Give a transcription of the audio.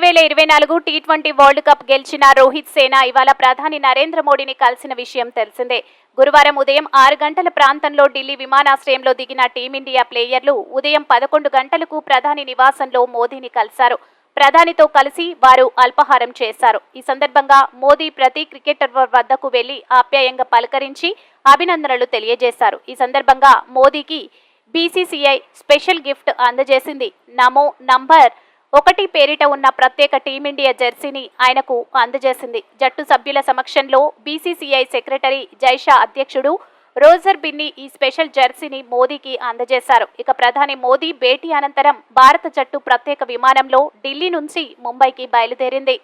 2024 T20 world cup గెలిచిన రోహిత్ సేన ఇవాళ ప్రధాని నరేంద్ర మోడీని కలిసిన విషయం తెలిసిందే. గురువారం ఉదయం 6 గంటల ప్రాంతంలో ఢిల్లీ విమానాశ్రయంలో దిగిన టీమిండియా ప్లేయర్లు ఉదయం 11 గంటలకు ప్రధాని నివాసంలో మోదీని కలిశారు. ప్రధానితో కలిసి వారు అల్పాహారం చేశారు. ఈ సందర్భంగా మోదీ ప్రతి క్రికెటర్ వద్దకు వెళ్లి ఆప్యాయంగా పలకరించి అభినందనలు తెలియజేశారు. ఈ సందర్భంగా మోదీకి బీసీసీఐ స్పెషల్ గిఫ్ట్ అందజేసింది. నమో నంబర్ 1 పేరిట ఉన్న ప్రత్యేక టీమిండియా జెర్సీని ఆయనకు అందజేసింది. జట్టు సభ్యుల సమక్షంలో బీసీసీఐ సెక్రటరీ జైషా అధ్యక్షుడు రోజర్ బిన్నీ ఈ స్పెషల్ జెర్సీని మోదీకి అందజేశారు. ఇక ప్రధాని మోదీ భేటీ అనంతరం భారత జట్టు ప్రత్యేక విమానంలో ఢిల్లీ నుంచి ముంబైకి బయలుదేరింది.